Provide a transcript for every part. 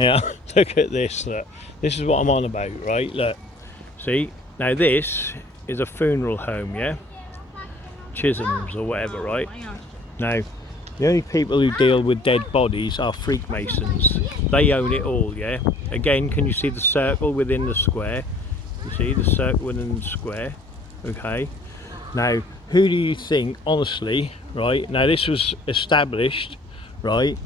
Yeah, look at this, look. This is what I'm on about, right? Look, see? Now this is a funeral home, yeah? Chisholm's or whatever, right? Now, the only people who deal with dead bodies are Freakmasons. They own it all, yeah? Again, can you see the circle within the square? You see the circle within the square? Okay. Now, who do you think, honestly, right? Now, this was established, right,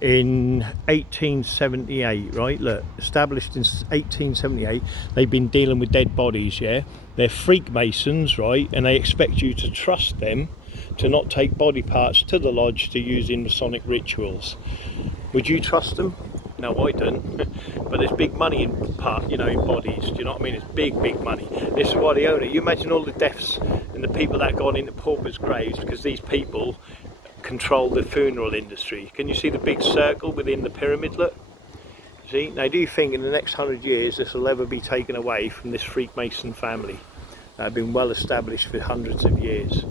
in 1878, right? Look, established in 1878. They've been dealing with dead bodies, yeah? They're Freakmasons, right? And they expect you to trust them to not take body parts to the lodge to use in Masonic rituals. Would you trust them? No, I don't. But there's big money in in bodies. Do you know what I mean? It's big money. This is why they own it. You imagine all the deaths and the people that have gone into paupers' graves because these people control the funeral industry. Can you see the big circle within the pyramid? Look. See? Now, do you think in the next 100 years this will ever be taken away from this Freemason family that have been well established for hundreds of years?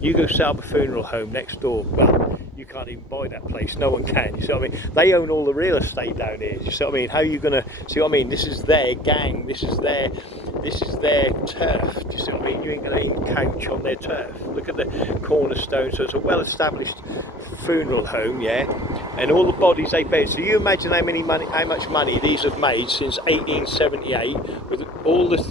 You go set up a funeral home next door, well, you can't even buy that place, no one can, you see what I mean? They own all the real estate down here, you see what I mean? How are you going to, see what I mean? This is their gang, this is their turf, do you see what I mean? You ain't going to encroach on their turf. Look at the cornerstone, so it's a well established funeral home, yeah? And all the bodies they bury. So you imagine how much money these have made since 1878 with all the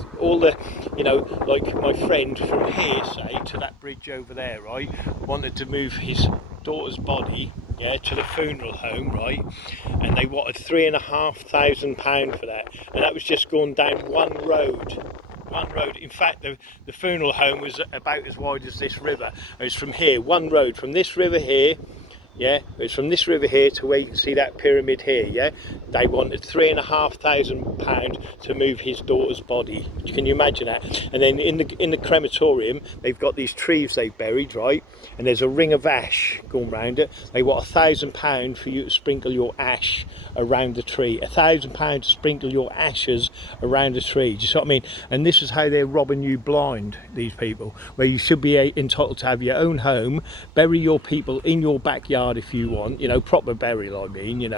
like my friend from here, say, to that bridge over there, right, wanted to move his daughter's body, yeah, to the funeral home, right, and they wanted £3,500 for that, and that was just going down one road. In fact, the funeral home was about as wide as this river. It was from here, one road, from this river here, yeah, it's from this river here to where you can see that pyramid here, yeah. They wanted £3,500 to move his daughter's body. Can you imagine that? And then in the crematorium, they've got these trees they've buried, right? And there's a ring of ash going round it. They want £1,000 for you to sprinkle your ash around the tree. £1,000 to sprinkle your ashes around the tree. Do you see what I mean? And this is how they're robbing you blind, these people, where you should be entitled to have your own home, bury your people in your backyard if you want, proper burial, I mean,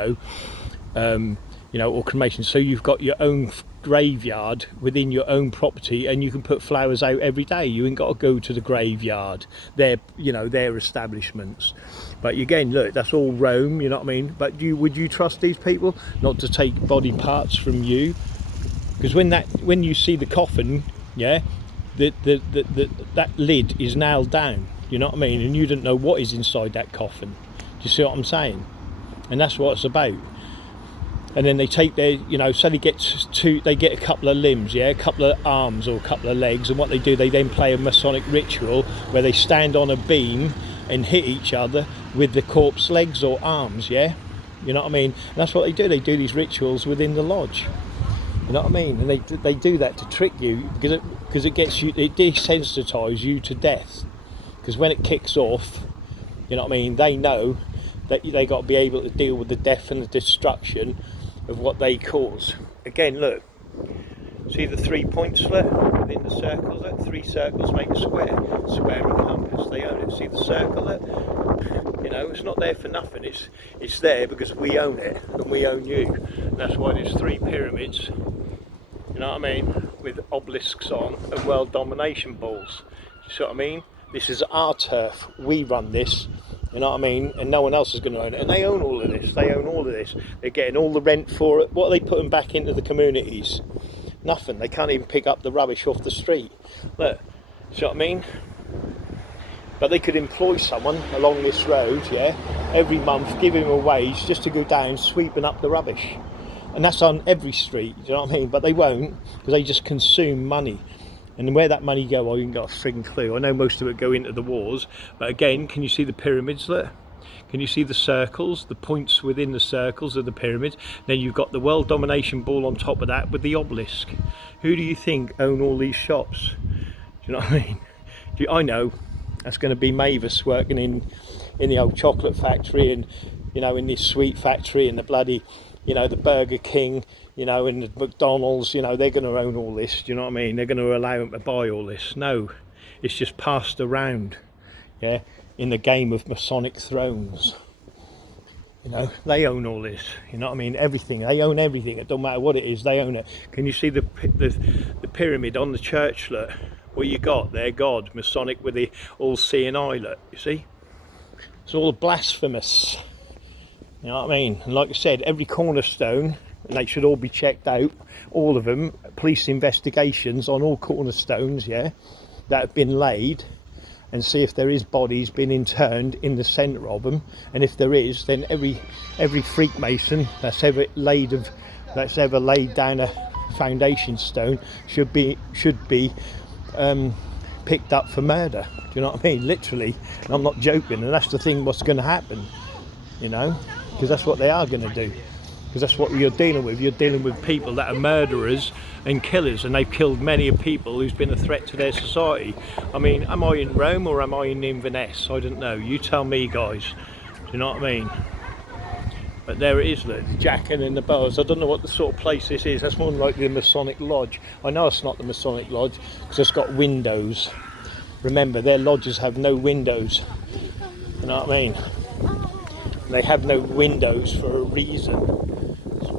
or cremation. So you've got your own graveyard within your own property, and you can put flowers out every day. You ain't got to go to the graveyard. They're, their establishments. But again, look, that's all Rome. You know what I mean? But would you trust these people not to take body parts from you? Because when you see the coffin, yeah, that lid is nailed down. You know what I mean? And you don't know what is inside that coffin. Do you see what I'm saying? And that's what it's about. And then they take their, so they get a couple of limbs, yeah, a couple of arms or a couple of legs, and what they do, they then play a Masonic ritual where they stand on a beam and hit each other with the corpse legs or arms, yeah? You know what I mean? And that's what they do. They do these rituals within the lodge. You know what I mean? And they do that to trick you because it desensitizes you to death. Because when it kicks off, you know what I mean, they know that they got to be able to deal with the death and the destruction of what they cause. Again, look, see the 3 points there within the circle there? 3 circles make a square and compass, they own it. See the circle there? It's not there for nothing, it's there because we own it and we own you. And that's why there's 3 pyramids, you know what I mean, with obelisks on and world domination balls. You see what I mean? This is our turf, we run this, you know what I mean, and no one else is going to own it. And they own all of this, they're getting all the rent for it. What are they putting back into the communities? Nothing. They can't even pick up the rubbish off the street. Look, see what I mean? But they could employ someone along this road, yeah, every month, give him a wage just to go down sweeping up the rubbish. And that's on every street, you know what I mean? But they won't, because they just consume money. And where that money go, I ain't got a frigging clue. I know most of it go into the wars, but again, can you see the pyramids there? Can you see the circles, the points within the circles of the pyramid? Then you've got the world domination ball on top of that with the obelisk. Who do you think own all these shops? Do you know what I mean? I know that's going to be Mavis working in the old chocolate factory and, in this sweet factory and the bloody, the Burger King, and the McDonald's, they're going to own all this, do you know what I mean? They're going to allow them to buy all this. No, it's just passed around, yeah, in the game of Masonic thrones. You know, they own all this. You know what I mean? Everything. They own everything. It don't matter what it is. They own it. Can you see the pyramid on the church? Look, what you got there? God, Masonic with the all-seeing eye. Look, you see? It's all blasphemous. You know what I mean? And like I said, every cornerstone, and they should all be checked out. All of them. Police investigations on all cornerstones. Yeah, that have been laid. And see if there is bodies being interned in the centre of them, and if there is, then every Freakmason that's ever laid down a foundation stone should be picked up for murder. Do you know what I mean? Literally, and I'm not joking. And that's the thing. What's going to happen? You know, because that's what they are going to do. Because that's what you're dealing with. You're dealing with people that are murderers and killers, and they've killed many people who's been a threat to their society. I mean, am I in Rome or am I in Inverness? I don't know. You tell me, guys. Do you know what I mean? But there it is, look, jacking in the bars. I don't know what the sort of place this is. That's more like the Masonic Lodge. I know it's not the Masonic Lodge because it's got windows. Remember, their lodges have no windows. You know what I mean? They have no windows for a reason.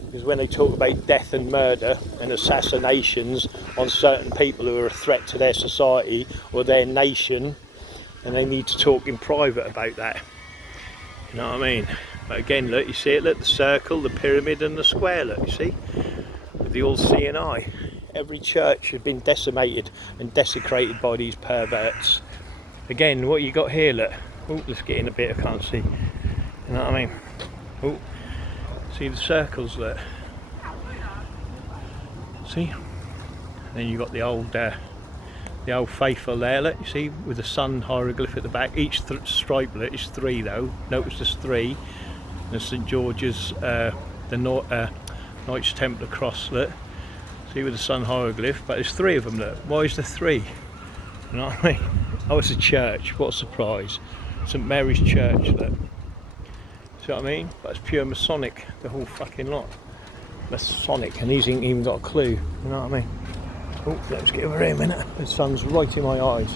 Because when they talk about death and murder and assassinations on certain people who are a threat to their society or their nation, and they need to talk in private about that. You know what I mean? But again, look, you see it, look, the circle, the pyramid and the square, look, you see? With the all-seeing eye. Every church has been decimated and desecrated by these perverts. Again, what you got here, look. Oh, let's get in a bit, I can't see. You know what I mean? Oh. See the circles there. See? And then you got the old faithful there. Look, you see, with the sun hieroglyph at the back. Each stripelet is 3 though. Notice there's 3. The St George's, Knights Templar cross. Look, see with the sun hieroglyph. But there's 3 of them. Look, why is there 3? You know what I mean? Oh, it's a church. What a surprise! St Mary's Church. Look. See what I mean? But it's pure Masonic, the whole fucking lot. Masonic, and he's ain't even got a clue. You know what I mean? Oh, let's get over here a minute. The sun's right in my eyes.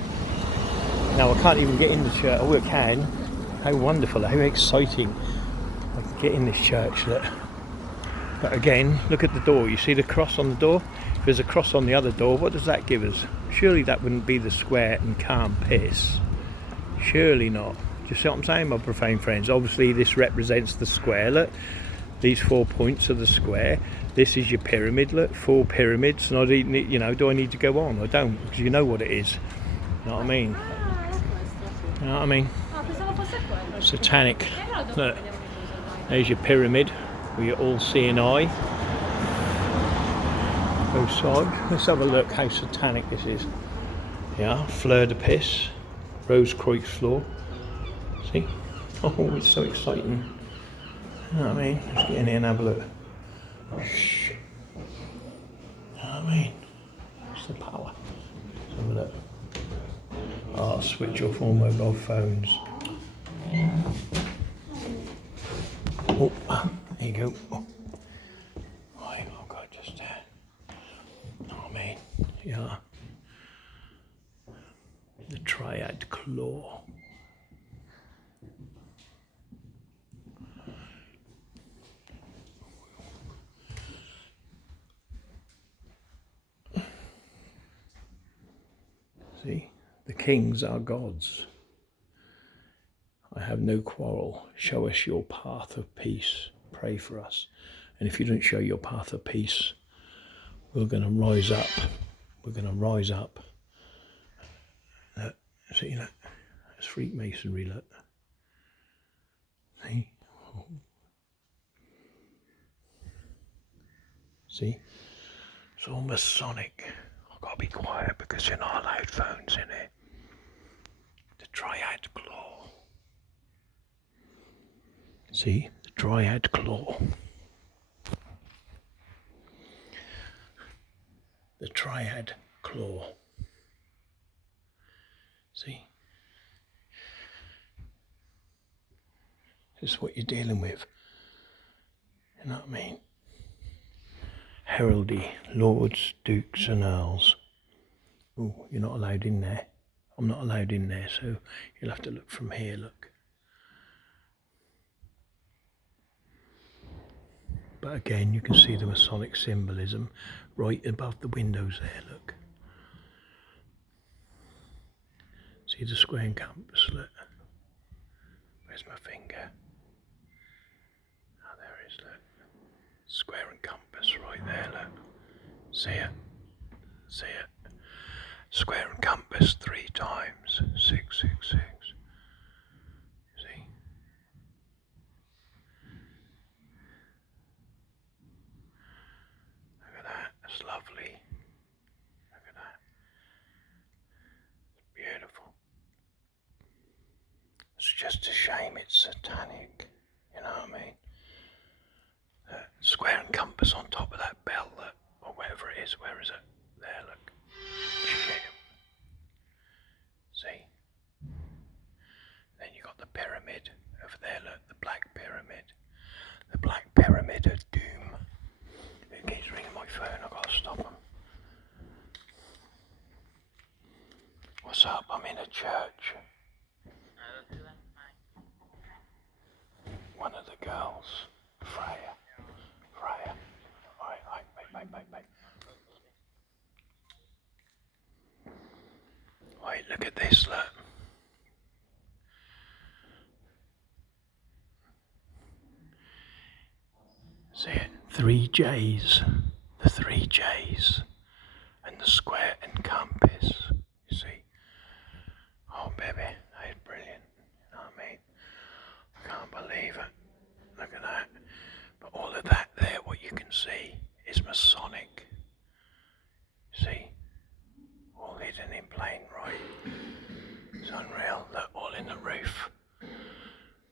Now I can't even get in the church. Oh, I can. How wonderful, how exciting. I can get in this church, look. But again, look at the door. You see the cross on the door? If there's a cross on the other door, what does that give us? Surely that wouldn't be the square and calm piss. Surely not. Do you see what I'm saying, my profane friends? Obviously this represents the square, look. These 4 points are the square. This is your pyramid, look. 4 pyramids. And I need, you know, do I need to go on? I don't, because you know what it is. You know what I mean? You know what I mean? Satanic. Look. There's your pyramid with your all-seeing eye. Both sides. Let's have a look how satanic this is. Yeah, fleur de pis. Rose Croix floor. See? Oh, it's so exciting. You know what I mean? Let's get in here and have a look. Shh. You know what I mean? It's the power. Let's have a look. Oh, switch off all mobile phones. Oh, there you go. Oh. Right, I've got just oh, I mean, yeah. The triad claw. See, the kings are gods. I have no quarrel. Show us your path of peace. Pray for us. And if you don't show your path of peace, we're going to rise up. We're going to rise up. See, look. That's Freakmasonry, look. See? Oh. See? It's all Masonic. I've got to be quiet because you're not allowed phones in here. The triad claw. See? The triad claw. The triad claw. See? This is what you're dealing with. You know what I mean? Heraldry, lords, dukes and earls. Oh, you're not allowed in there. I'm not allowed in there, so you'll have to look from here, look. but again you can see the Masonic symbolism right above the windows there, look. See the square and compass, look. Where's my finger? Oh, there it is, look. Square and compass right there, look. See it? See it? Square and compass 3 times. 666. See? Look at that. That's lovely. Look at that. It's beautiful. It's just a shame it's satanic. You know what I mean? Square and compass on top of that bell, look, or whatever it is. Where is it? There, look. See? Then you got the pyramid over there, look, the black pyramid. The black pyramid of doom. It keeps ringing my phone, I've got to stop them. What's up? I'm in a church. One of the girls, Freya. Right. Wait, look at this, look. See it? 3 J's. The 3 J's. And the square and compass. You see? Oh, baby, that is brilliant. You know what I mean? I can't believe it. Look at that. But all of that there, what you can see, is Masonic. See? All hidden in plain right. It's unreal. Look, all in the roof.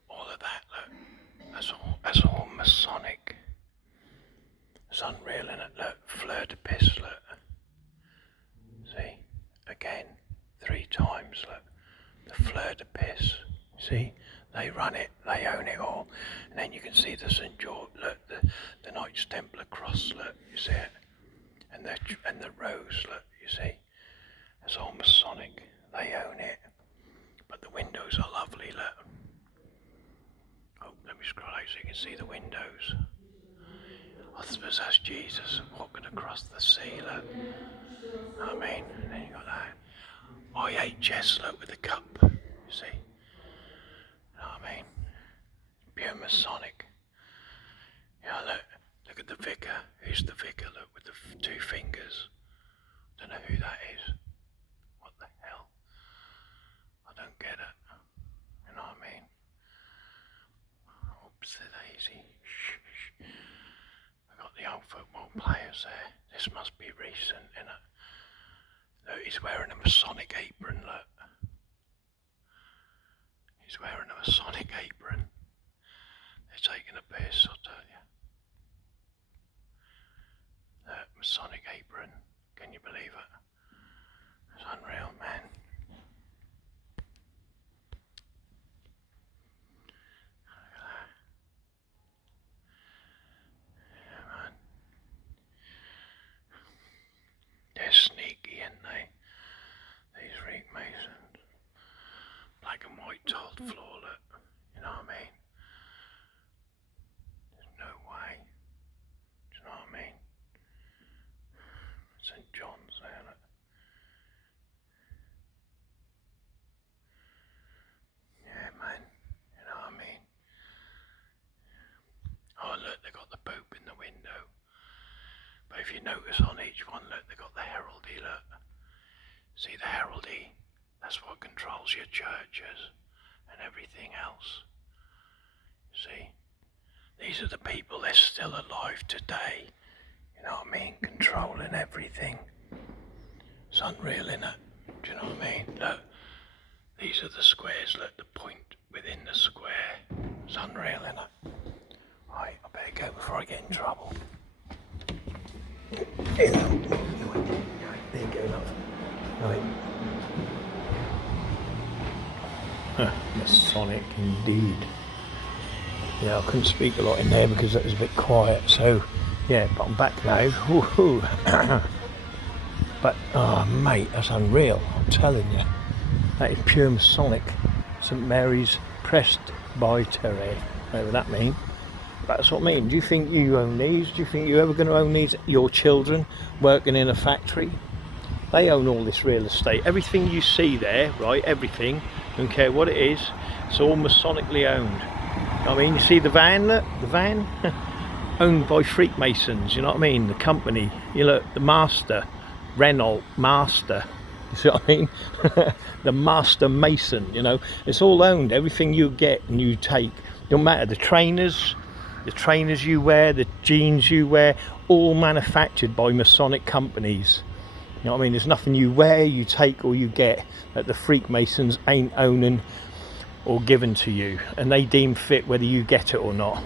All of that, look. That's all Masonic. It's unreal, innit? Look, fleur de pis, look. See? Again, 3 times, look. The fleur de pis. See? They run it, they own it all. And then you can see the St. George, look, the Knights Templar cross, look, you see it? And the rose, look, you see? It's all Masonic, they own it. But the windows are lovely, look. Oh, let me scroll out so you can see the windows. I suppose that's Jesus walking across the sea, look. I mean, and then you got that IHS, look, with the cup, you see? You know what I mean? Pure Masonic. Yeah, look at the vicar. Who's the vicar? Look, with the 2 fingers. Don't know who that is. What the hell? I don't get it. You know what I mean? Oops, the daisy. Shh. I got the old football players there. This must be recent, innit? Look, he's wearing a Masonic apron, look. He's wearing a Masonic apron. They're taking a piss, I'll tell you. That Masonic apron. Can you believe it? It's unreal, man. Look at that. Yeah, man. They're sneaky, aren't they? These Freakmasons. Black and white tiled floor, look. You know what I mean? There's no way. Do you know what I mean? St. John's there, look. Yeah, man. You know what I mean? Oh, look, they got the Pope in the window. But if you notice on each one, look, they got the heraldry, look. See the heraldry? That's what controls your churches and everything else. See? These are the people, they're still alive today. You know what I mean? Controlling everything. It's unreal, innit? Do you know what I mean? Look, these are the squares, look, the point within the square. It's unreal, innit? Right, I better go before I get in trouble. There you go, love. Right. Masonic indeed. Yeah, I couldn't speak a lot in there because it was a bit quiet, so yeah, but I'm back now. But oh mate, that's unreal, I'm telling you. That is pure Masonic. St. Mary's Presbytery, whatever that means. That's what I mean. Do you think you own these? Do you think you're ever going to own these? Your children working in a factory? They own all this real estate. Everything you see there, right, everything, don't care what it is, it's all Masonically owned. I mean, you see the van, look, the van, owned by Freakmasons, you know what I mean? The company, you look, the master, Renault, master, you see what I mean? The master mason, you know, it's all owned. Everything you get and you take, don't matter, the trainers you wear, the jeans you wear, all manufactured by Masonic companies. You know what I mean? There's nothing you wear, you take or you get that the Freakmasons ain't owning or given to you, and they deem fit whether you get it or not.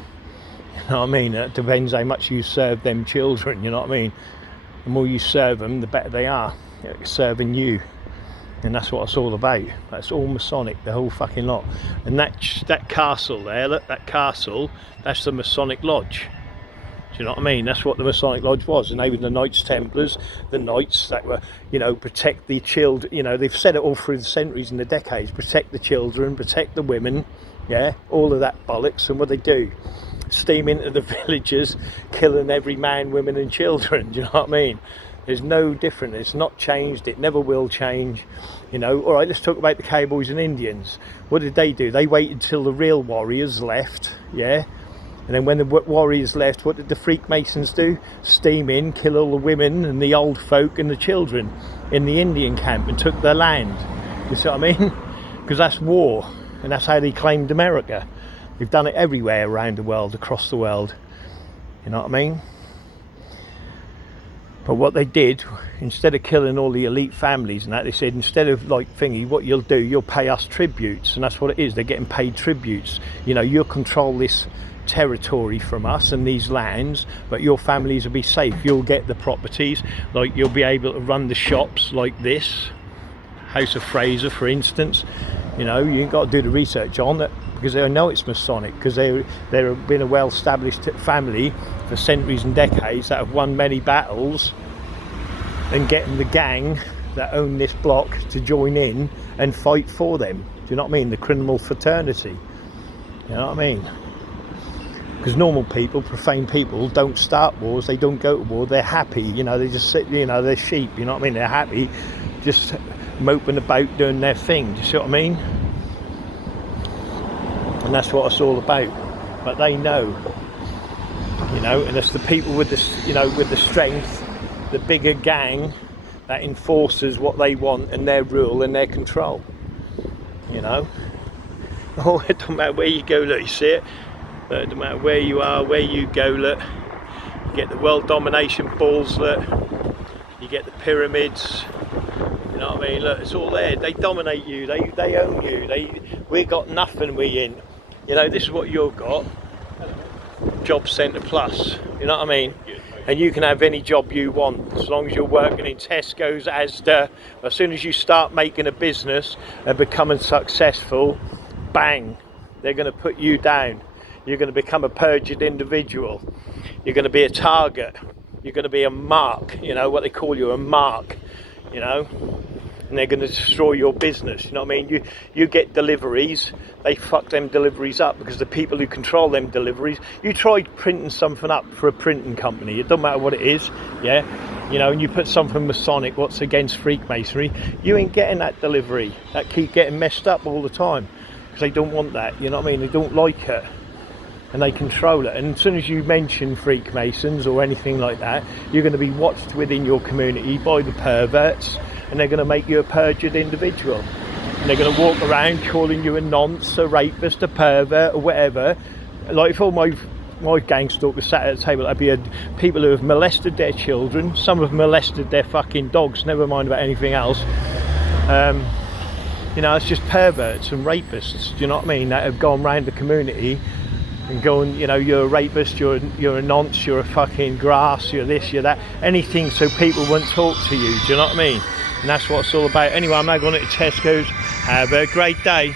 You know what I mean? It depends how much you serve them children, you know what I mean? The more you serve them, the better they are serving you. And that's what it's all about. That's all Masonic, the whole fucking lot. And that castle there, look, that castle, that's the Masonic Lodge. Do you know what I mean? That's what the Masonic Lodge was. And they were the Knights Templars, the Knights that were, you know, protect the children. You know, they've said it all through the centuries and the decades. Protect the children, protect the women, yeah, all of that bollocks. And what they do, steam into the villages, killing every man, women and children. Do you know what I mean? There's no different. It's not changed. It never will change. You know, all right, let's talk about the Cowboys and Indians. What did they do? They waited until the real warriors left, yeah? And then when the warriors left, what did the Freakmasons do? Steam in, kill all the women and the old folk and the children in the Indian camp and took their land. You see what I mean? Because that's war. And that's how they claimed America. They've done it everywhere around the world, across the world. You know what I mean? But what they did, instead of killing all the elite families and that, they said, instead of like thingy, what you'll do, you'll pay us tributes. And that's what it is. They're getting paid tributes. You know, you'll control this territory from us and these lands, but your families will be safe. You'll get the properties, like you'll be able to run the shops like this House of Fraser, for instance. You know, you ain't got to do the research on it because they know it's Masonic, because they've been a well-established family for centuries and decades that have won many battles, and getting the gang that own this block to join in and fight for them. Do you know what I mean? The criminal fraternity. You know what I mean? Because normal people, profane people, don't start wars, they don't go to war, they're happy, you know, they just sit, you know, they're sheep, you know what I mean, they're happy, just moping about doing their thing, do you see what I mean? And that's what it's all about. But they know, you know, and it's the people with the, you know, with the strength, the bigger gang that enforces what they want and their rule and their control, you know. Oh, it don't matter where you go, look, you see it? But it doesn't matter where you are, where you go, look, you get the world domination balls, look, you get the pyramids, you know what I mean, look, it's all there, they dominate you, they own you, we got nothing, we in, you know, this is what you've got, Job Centre Plus, you know what I mean, and you can have any job you want, as long as you're working in Tesco's, Asda. As soon as you start making a business and becoming successful, bang, they're going to put you down. You're going to become a perjured individual. You're going to be a target. You're going to be a mark, you know, what they call you, a mark, you know, and they're going to destroy your business, you know what I mean? You get deliveries, they fuck them deliveries up because the people who control them deliveries, you try printing something up for a printing company, it doesn't matter what it is, yeah, you know, and you put something Masonic, what's against Freakmasonry, you ain't getting that delivery. That keep getting messed up all the time because they don't want that, you know what I mean? They don't like it. And they control it, and as soon as you mention Freakmasons or anything like that, you're going to be watched within your community by the perverts, and they're going to make you a perjured individual, and they're going to walk around calling you a nonce, a rapist, a pervert, or whatever. Like if all my gang stalkers sat at the table, that'd be people who have molested their children, some have molested their fucking dogs, never mind about anything else. You know, it's just perverts and rapists, do you know what I mean, that have gone around the community and going, you know, you're a rapist, you're a nonce, you're a fucking grass, you're this, you're that, anything so people won't talk to you, do you know what I mean? And that's what it's all about. Anyway, I'm now going to Tesco's. Have a great day.